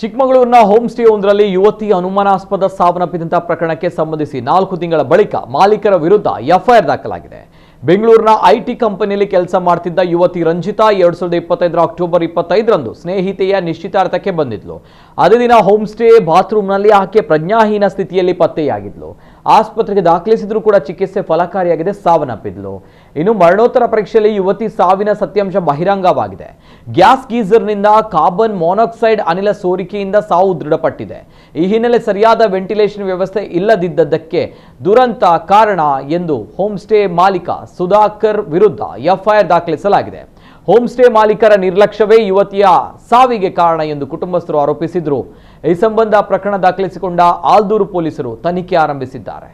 ಚಿಕ್ಕಮಗಳೂರಿನ home stay ಒಂದರಲ್ಲಿ ಯುವತಿ ಅನುಮಾನಾಸ್ಪದ ಸಾವನ್ನಪ್ಪಿದಂತಹ ಪ್ರಕರಣಕ್ಕೆ ಸಂಬಂಧಿಸಿ 4 ತಿಂಗಳ ಬಳಿಕ ಮಾಲೀಕರ ವಿರುದ್ಧ ಎಫ್ಐಆರ್ ದಾಖಲಾಗಿದೆ. ಬೆಂಗಳೂರಿನ ಐಟಿ ಕಂಪನಿಯಲ್ಲಿ ಕೆಲಸ ಮಾಡ್ತಿದ್ದ ಯುವತಿ ರಂಜಿತಾ 2025 ಅಕ್ಟೋಬರ್ 25ರಂದು ಸ್ನೇಹಿತೆಯ ನಿಶ್ಚಿತಾರ್ಥಕ್ಕೆ ಬಂದಿದ್ಲು. ಅದೇ ದಿನ ಹೋಮ್ ಸ್ಟೇ ಬಾತ್ರೂಮ್ನಲ್ಲಿ ಆಕೆ ಪ್ರಜ್ಞಾಹೀನ ಸ್ಥಿತಿಯಲ್ಲಿ ಪತ್ತೆಯಾಗಿದ್ಲು. ಆಸ್ಪತ್ರೆಗೆ ದಾಖಲಿಸಿದ್ರೂ ಕೂಡ ಚಿಕಿತ್ಸೆ ಫಲಕಾರಿಯಾಗಿದೆ, ಸಾವನ್ನಪ್ಪಿದ್ಲು. ಇನ್ನು ಮರಣೋತ್ತರ ಪರೀಕ್ಷೆಯಲ್ಲಿ ಯುವತಿ ಸಾವಿನ ಸತ್ಯಾಂಶ ಬಹಿರಂಗವಾಗಿದೆ. ಗ್ಯಾಸ್ ಗೀಸರ್ನಿಂದ ಕಾರ್ಬನ್ ಮಾನಾಕ್ಸೈಡ್ ಅನಿಲ ಸೋರಿಕೆಯಿಂದ ಸಾವು ದೃಢಪಟ್ಟಿದೆ. ಈ ಹಿನ್ನೆಲೆ ಸರಿಯಾದ ವೆಂಟಿಲೇಷನ್ ವ್ಯವಸ್ಥೆ ಇಲ್ಲದಿದ್ದಕ್ಕೆ ದುರಂತ ಕಾರಣ ಎಂದು ಹೋಮ್ ಸ್ಟೇ ಮಾಲೀಕ ಸುಧಾಕರ್ ವಿರುದ್ಧ ಎಫ್ಐಆರ್ ದಾಖಲಿಸಲಾಗಿದೆ. ಹೋಮ್ ಸ್ಟೇ ಮಾಲೀಕರ ನಿರ್ಲಕ್ಷ್ಯವೇ ಯುವತಿಯ ಸಾವಿಗೆ ಕಾರಣ ಎಂದು ಕುಟುಂಬಸ್ಥರು ಆರೋಪಿಸಿದ್ರು. ಈ ಸಂಬಂಧ ಪ್ರಕರಣ ದಾಖಲಿಸಿಕೊಂಡ ಆಲ್ದೂರು ಪೊಲೀಸರು ತನಿಖೆ ಆರಂಭಿಸಿದ್ದಾರೆ.